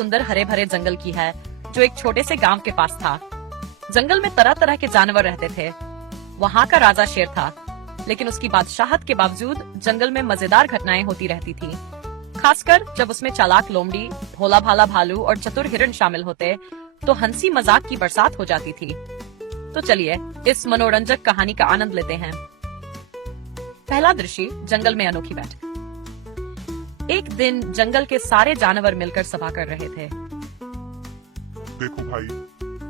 सुंदर हरे भरे जंगल की है जो एक छोटे से गांव के पास था। जंगल में तरह तरह के जानवर रहते थे। वहाँ का राजा शेर था, लेकिन उसकी बादशाहत के बावजूद जंगल में मजेदार घटनाएं होती रहती थी। खासकर जब उसमें चालाक लोमड़ी, भोला भाला भालू और चतुर हिरण शामिल होते तो हंसी मजाक की बरसात हो जाती थी। तो चलिए इस मनोरंजक कहानी का आनंद लेते हैं। पहला दृश्य, जंगल में अनोखी बैठक। एक दिन जंगल के सारे जानवर मिलकर सभा कर रहे थे। देखो भाई,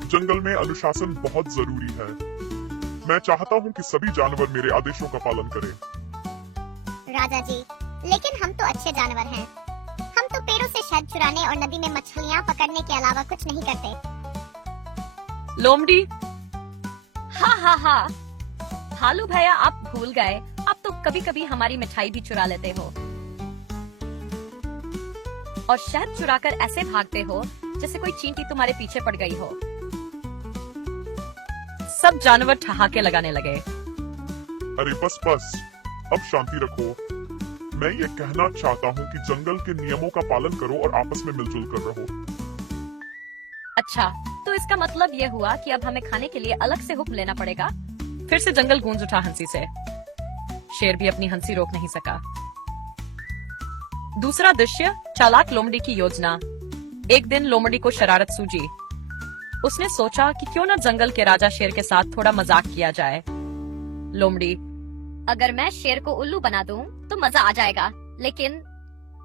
जंगल में अनुशासन बहुत जरूरी है। मैं चाहता हूँ कि सभी जानवर मेरे आदेशों का पालन करें। राजा जी, लेकिन हम तो अच्छे जानवर हैं। हम तो पेड़ों से शहद चुराने और नदी में मछलियाँ पकड़ने के अलावा कुछ नहीं करते। लोमड़ी, हाँ, भालू भैया आप भूल गए, आप तो कभी कभी हमारी मिठाई भी चुरा लेते हो और शहद चुराकर ऐसे भागते हो जैसे कोई चींटी तुम्हारे पीछे पड़ गई हो। सब जानवर ठहाके लगाने लगे। अरे बस, अब शांति रखो। मैं ये कहना चाहता हूँ कि जंगल के नियमों का पालन करो और आपस में मिलजुल कर रहो। अच्छा, तो इसका मतलब ये हुआ कि अब हमें खाने के लिए अलग से हुक्म लेना पड़ेगा। फिर से जंगल गूंज उठा हंसी से। शेर भी अपनी हंसी रोक नहीं सका। दूसरा दृश्य, चालाक लोमड़ी की योजना। एक दिन लोमड़ी को शरारत सूझी। उसने सोचा कि क्यों न जंगल के राजा शेर के साथ थोड़ा मजाक किया जाए। लोमड़ी, अगर मैं शेर को उल्लू बना दूं तो मजा आ जाएगा, लेकिन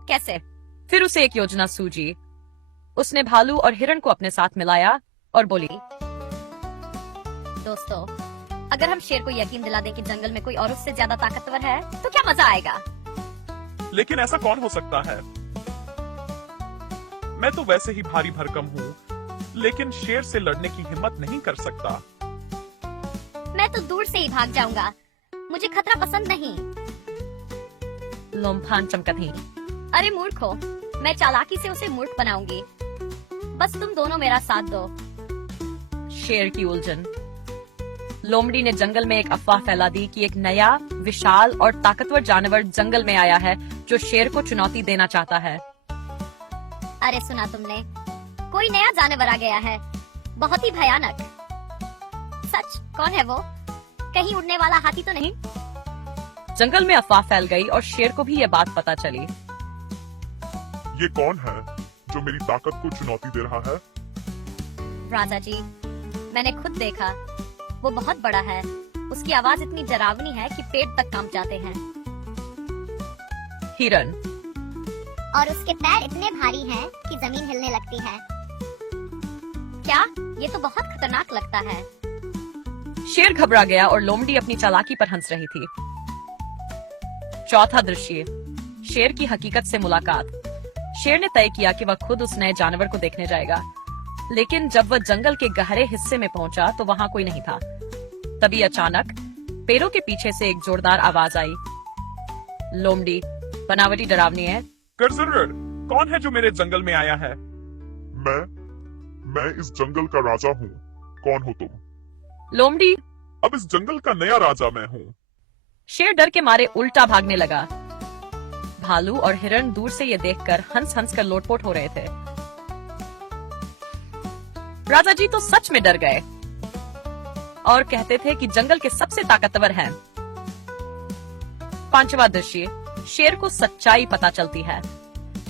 कैसे? फिर उसे एक योजना सूझी। उसने भालू और हिरण को अपने साथ मिलाया और बोली, दोस्तों, अगर हम शेर को यकीन दिला दें कि जंगल में कोई और उससे ज्यादा ताकतवर है तो क्या मजा आएगा। लेकिन ऐसा कौन हो सकता है? मैं तो वैसे ही भारी भरकम हूँ, लेकिन शेर से लड़ने की हिम्मत नहीं कर सकता। मैं तो दूर से ही भाग जाऊंगा, मुझे खतरा पसंद नहीं। लोमफान चमका थी। अरे मूर्खो, मैं चालाकी से उसे मूर्ख बनाऊंगी। बस तुम दोनों मेरा साथ दो। शेर की उलझन। लोमड़ी ने जंगल में एक अफवाह फैला दी कि एक नया, विशाल और ताकतवर जानवर जंगल में आया है जो शेर को चुनौती देना चाहता है। अरे सुना तुमने, कोई नया जानवर आ गया है, बहुत ही भयानक। सच? कौन है वो? कहीं उड़ने वाला हाथी तो नहीं? जंगल में अफवाह फैल गई और शेर को भी ये बात पता चली। ये कौन है जो मेरी ताकत को चुनौती दे रहा है? राजा जी, मैंने खुद देखा, वो बहुत बड़ा है। उसकी आवाज इतनी डरावनी है कि पेट तक कांप जाते हैं। हिरन, और उसके पैर इतने भारी हैं कि जमीन हिलने लगती है। क्या? ये तो बहुत खतरनाक लगता है। शेर घबरा गया और लोमड़ी अपनी चालाकी पर हंस रही थी। चौथा दृश्य, शेर की हकीकत से मुलाकात। शेर ने तय किया कि वह खुद उस नए जानवर को देखने जाएगा, लेकिन जब वह जंगल के गहरे हिस्से में पहुंचा तो वहां कोई नहीं था। तभी अचानक पेड़ों के पीछे से एक जोरदार आवाज आई। लोमड़ी, बनावटी डरावनी है। गर्जर, कौन है जो मेरे जंगल में आया है? मैं इस जंगल का राजा हूँ। कौन हो तुम? लोमड़ी, अब इस जंगल का नया राजा मैं हूँ। शेर डर के मारे उल्टा भागने लगा। भालू और हिरण दूर से ये देखकर हंस हंस कर लोटपोट हो रहे थे। राजा जी तो सच में डर गए और कहते थे कि जंगल के सबसे ताकतवर हैं। पांचवा दृश्य, शेर को सच्चाई पता चलती है।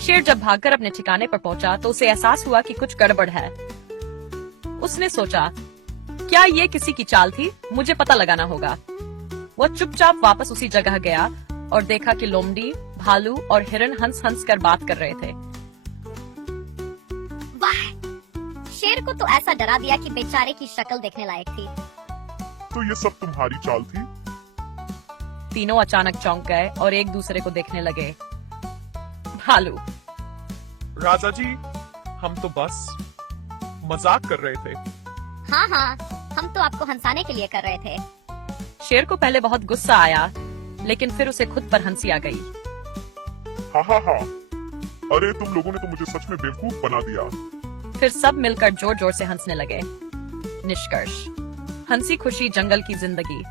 शेर जब भागकर अपने ठिकाने पर पहुंचा तो उसे एहसास हुआ कि कुछ गड़बड़ है। उसने सोचा, क्या ये किसी की चाल थी? मुझे पता लगाना होगा। वो चुपचाप वापस उसी जगह गया और देखा कि लोमड़ी, भालू और हिरण हंस हंस कर बात कर रहे थे। वाह! शेर को तो ऐसा डरा दिया कि बेचारे की शक्ल देखने लायक थी। तो ये सब तुम्हारी चाल थी? तीनों अचानक चौंक गए और एक दूसरे को देखने लगे। भालू, राजा जी, हम तो बस मजाक कर रहे थे। हाँ, हम तो आपको हंसाने के लिए कर रहे थे। शेर को पहले बहुत गुस्सा आया, लेकिन फिर उसे खुद पर हंसी आ गई। हाँ। अरे तुम लोगों ने तो मुझे सच में बेवकूफ बना दिया। फिर सब मिलकर जोर जोर से हंसने लगे। निष्कर्ष, हंसी खुशी जंगल की जिंदगी।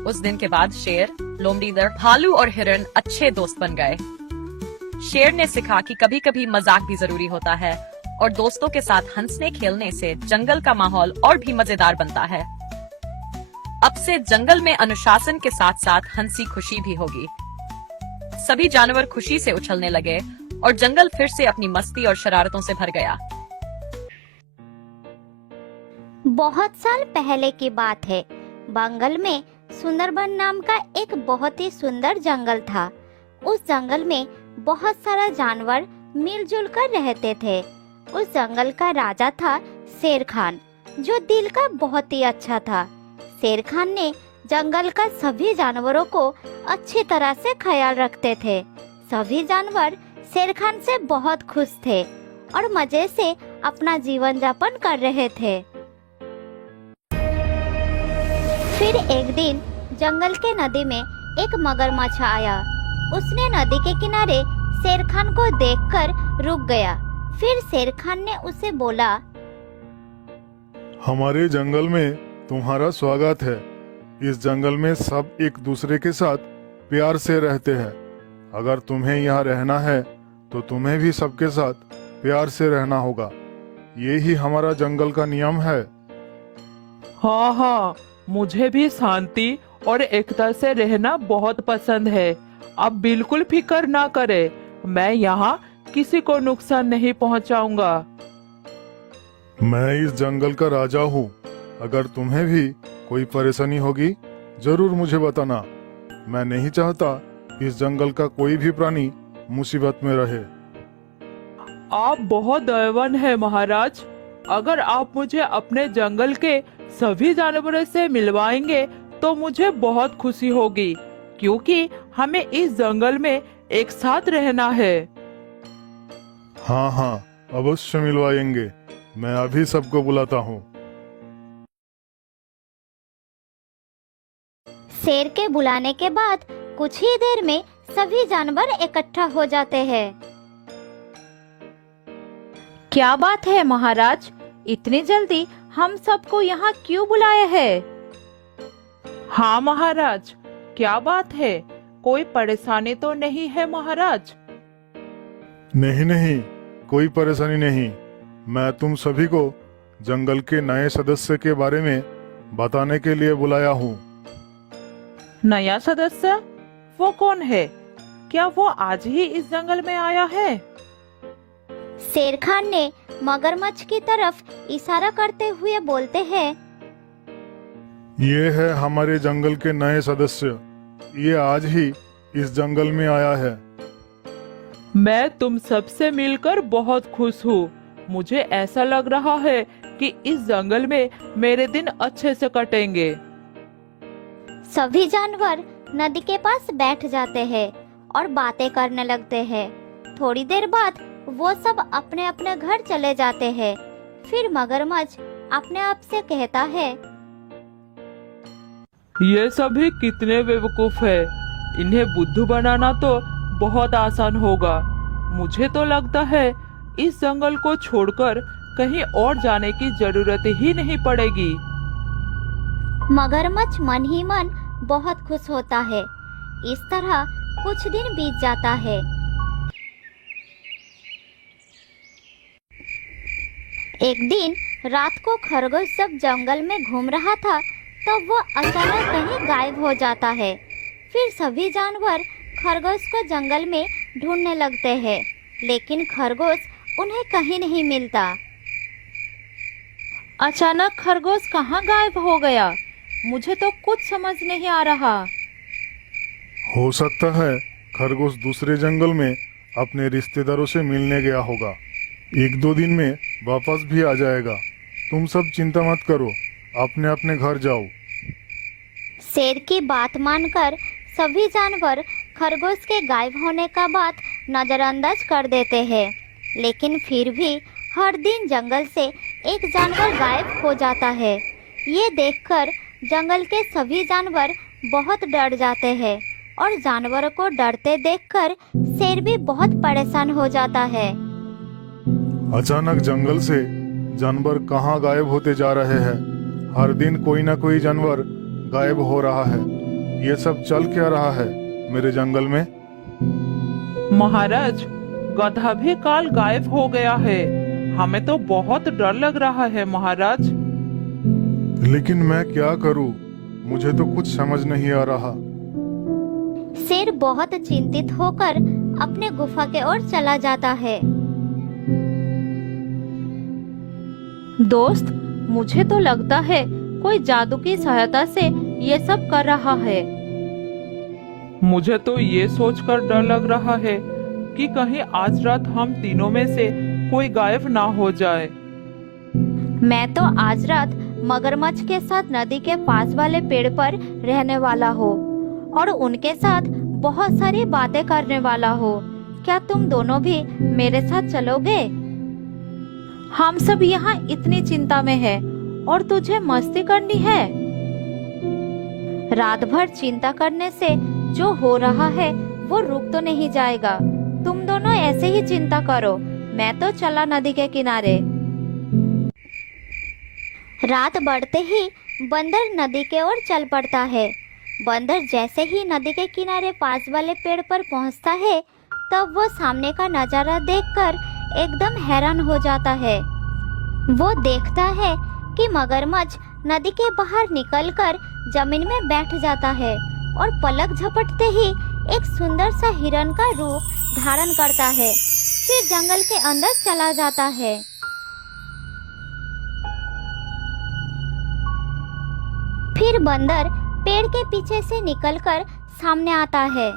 उस दिन के बाद शेर, लोमड़ी, भालू और हिरण अच्छे दोस्त बन गए। शेर ने सीखा कि कभी कभी मजाक भी जरूरी होता है और दोस्तों के साथ हंसने खेलने से जंगल का माहौल और भी मजेदार बनता है। अब से जंगल में अनुशासन के साथ साथ हंसी खुशी भी होगी। सभी जानवर खुशी से उछलने लगे और जंगल फिर से अपनी मस्ती और शरारतों से भर गया। बहुत साल पहले की बात है। बंगाल में सुंदरबन नाम का एक बहुत ही सुंदर जंगल था। उस जंगल में बहुत सारा जानवर मिलजुल कर रहते थे। उस जंगल का राजा था शेर खान, जो दिल का बहुत ही अच्छा था। शेर खान ने जंगल का सभी जानवरों को अच्छी तरह से ख्याल रखते थे। सभी जानवर शेर खान से बहुत खुश थे और मजे से अपना जीवन यापन कर रहे थे। फिर एक दिन जंगल के नदी में एक मगरमच्छ आया। उसने नदी के किनारे शेर खान को देखकर रुक गया। फिर शेर खान ने उसे बोला, हमारे जंगल में तुम्हारा स्वागत है। इस जंगल में सब एक दूसरे के साथ प्यार से रहते हैं। अगर तुम्हें यहाँ रहना है तो तुम्हें भी सबके साथ प्यार से रहना होगा। ये ही हमारा जंगल का नियम है। हाँ हाँ, मुझे भी शांति और एकता से रहना बहुत पसंद है। आप बिल्कुल फिक्र ना करें, मैं यहाँ किसी को नुकसान नहीं पहुँचाऊंगा। मैं इस जंगल का राजा हूँ। अगर तुम्हें भी कोई परेशानी होगी जरूर मुझे बताना। मैं नहीं चाहता इस जंगल का कोई भी प्राणी मुसीबत में रहे। आप बहुत दयावान हैं महाराज। अगर आप मुझे अपने जंगल के सभी जानवरों से मिलवाएंगे तो मुझे बहुत खुशी होगी, क्योंकि हमें इस जंगल में एक साथ रहना है। हाँ हाँ, अवश्य मिलवाएंगे। मैं अभी सबको बुलाता हूँ। शेर के बुलाने के बाद कुछ ही देर में सभी जानवर इकट्ठा हो जाते हैं। क्या बात है महाराज, इतनी जल्दी हम सबको यहाँ क्यों बुलाया है? हाँ महाराज, क्या बात है? कोई परेशानी तो नहीं है महाराज? नहीं नहीं, कोई परेशानी नहीं। मैं तुम सभी को जंगल के नए सदस्य के बारे में बताने के लिए बुलाया हूँ। नया सदस्य? वो कौन है? क्या वो आज ही इस जंगल में आया है? शेर खान ने मगरमच्छ की तरफ इशारा करते हुए बोलते हैं, ये है हमारे जंगल के नए सदस्य। ये आज ही इस जंगल में आया है। मैं तुम सबसे मिलकर बहुत खुश हूँ। मुझे ऐसा लग रहा है कि इस जंगल में मेरे दिन अच्छे से कटेंगे। सभी जानवर नदी के पास बैठ जाते हैं और बातें करने लगते हैं। थोड़ी देर बाद वो सब अपने अपने घर चले जाते हैं। फिर मगरमच्छ अपने आप से कहता है, ये सभी कितने बेवकूफ है। इन्हें बुद्धू बनाना तो बहुत आसान होगा। मुझे तो लगता है इस जंगल को छोड़कर कहीं और जाने की जरूरत ही नहीं पड़ेगी। मगरमच्छ मन ही मन बहुत खुश होता है। इस तरह कुछ दिन बीत जाता है। एक दिन रात को खरगोश जब जंगल में घूम रहा था तब वो अचानक कहीं गायब हो जाता है। फिर सभी जानवर खरगोश को जंगल में ढूंढने लगते हैं, लेकिन खरगोश उन्हें कहीं नहीं मिलता। अचानक खरगोश कहाँ गायब हो गया? मुझे तो कुछ समझ नहीं आ रहा। हो सकता है खरगोश दूसरे जंगल में अपने रिश्तेदारों से मिलने गया होगा। 1-2 दिन में वापस भी आ जाएगा। तुम सब चिंता मत करो, अपने अपने घर जाओ। शेर की बात मानकर सभी जानवर खरगोश के गायब होने का बात नजरअंदाज कर देते हैं, लेकिन फिर भी हर दिन जंगल से एक जानवर गायब हो जाता है। ये देखकर जंगल के सभी जानवर बहुत डर जाते हैं और जानवरों को डरते देखकर शेर भी बहुत परेशान हो जाता है। अचानक जंगल से जानवर कहाँ गायब होते जा रहे हैं? हर दिन कोई ना कोई जानवर गायब हो रहा है। ये सब चल क्या रहा है मेरे जंगल में? महाराज, गधा भी काल गायब हो गया है। हमें तो बहुत डर लग रहा है महाराज। लेकिन मैं क्या करूं? मुझे तो कुछ समझ नहीं आ रहा। शेर बहुत चिंतित होकर अपने गुफा के ओर चला जाता है। दोस्त, मुझे तो लगता है कोई जादू की सहायता से ये सब कर रहा है। मुझे तो ये सोचकर डर लग रहा है कि कहीं आज रात हम तीनों में से कोई गायब ना हो जाए। मैं तो आज रात मगरमच्छ के साथ नदी के पास वाले पेड़ पर रहने वाला हूँ और उनके साथ बहुत सारी बातें करने वाला हूँ। क्या तुम दोनों भी मेरे साथ चलोगे? हम सब यहाँ इतनी चिंता में है और तुझे मस्ती करनी है। रात भर चिंता करने से जो हो रहा है वो रुक तो नहीं जाएगा। तुम दोनों ऐसे ही चिंता करो। मैं तो चला नदी के किनारे। रात बढ़ते ही बंदर नदी के ओर चल पड़ता है। बंदर जैसे ही नदी के किनारे पास वाले पेड़ पर पहुंचता है, तब वो सामने का नजारा देखकर एकदम हैरान हो जाता है। वो देखता है कि मगरमच्छ नदी के बाहर निकलकर जमीन में बैठ जाता है और पलक झपटते ही एक सुंदर सा हिरन का रूप धारण करता है, फिर जंगल के अंदर चला जाता है। फिर बंदर पेड़ के पीछे से निकलकर सामने आता है।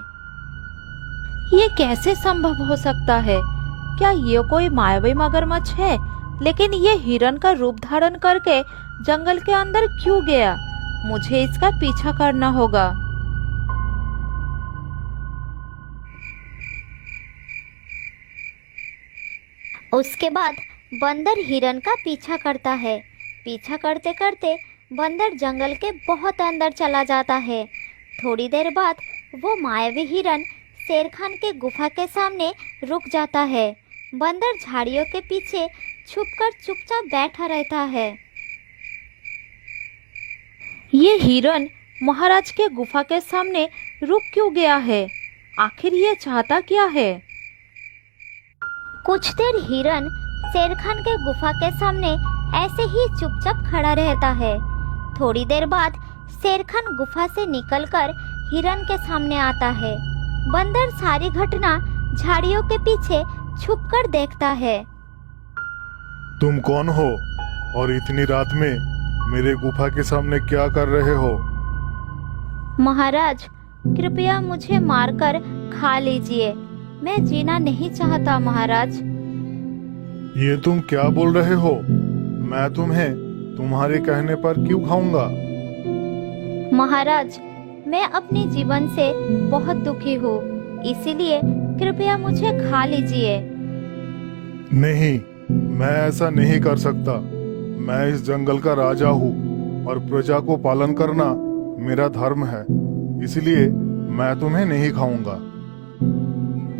ये कैसे संभव हो सकता है? क्या ये कोई मायावी मगरमच्छ है? लेकिन ये हिरन का रूप धारण करके जंगल के अंदर क्यों गया? मुझे इसका पीछा करना होगा। उसके बाद बंदर हिरन का पीछा करता है। पीछा करते करते बंदर जंगल के बहुत अंदर चला जाता है। थोड़ी देर बाद वो मायावी हिरन शेर खान के गुफा के सामने रुक जाता है। बंदर झाड़ियों के पीछे छुपकर चुपचाप बैठा रहता है। ये हिरन महाराज के गुफा के सामने रुक क्यों गया है? आखिर ये चाहता क्या है? कुछ देर हिरन शेर खान के गुफा के सामने ऐसे ही चुपचाप खड़ा रहता है। थोड़ी देर बाद शेर खान गुफा से निकलकर हिरन के सामने आता है। बंदर सारी घटना झाड़ियों के पीछे छुपकर देखता है। तुम कौन हो और इतनी रात में मेरे गुफा के सामने क्या कर रहे हो? महाराज, कृपया मुझे मारकर खा लीजिए। मैं जीना नहीं चाहता महाराज। ये तुम क्या बोल रहे हो? मैं तुम्हें तुम्हारे कहने पर क्यों खाऊंगा? महाराज, मैं अपने जीवन से बहुत दुखी हूँ, इसीलिए कृपया मुझे खा लीजिए। नहीं, मैं ऐसा नहीं कर सकता। मैं इस जंगल का राजा हूँ और प्रजा को पालन करना मेरा धर्म है, इसलिए मैं तुम्हें नहीं खाऊंगा।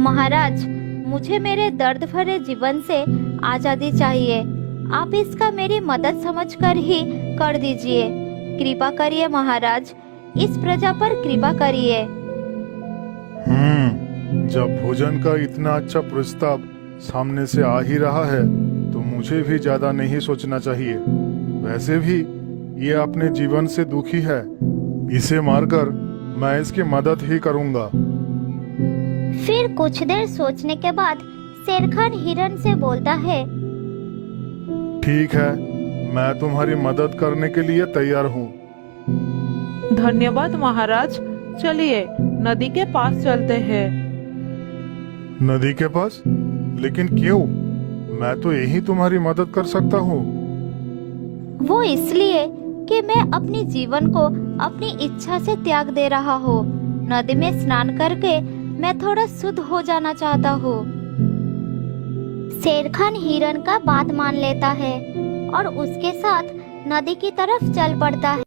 महाराज, मुझे मेरे दर्द भरे जीवन से आजादी चाहिए। आप इसका मेरी मदद समझकर ही कर दीजिए। कृपा करिए महाराज, इस प्रजा पर कृपा करिए। जब भोजन का इतना अच्छा प्रस्ताव सामने से आ ही रहा है तो मुझे भी ज्यादा नहीं सोचना चाहिए। वैसे भी ये अपने जीवन से दुखी है, इसे मारकर मैं इसकी मदद ही करूंगा। फिर कुछ देर सोचने के बाद शेर खान हिरन से बोलता है, ठीक है, मैं तुम्हारी मदद करने के लिए तैयार हूँ। धन्यवाद महाराज। चलिए नदी के पास चलते हैं। नदी के पास? लेकिन क्यों? मैं तो यही तुम्हारी मदद कर सकता हूँ। वो इसलिए कि मैं अपने जीवन को अपनी इच्छा से त्याग दे रहा हूँ। नदी में स्नान करके मैं थोड़ा शुद्ध हो जाना चाहता हूँ। शेर खान हिरन का बात मान लेता है और उसके साथ नदी की तरफ चल पड़ता है।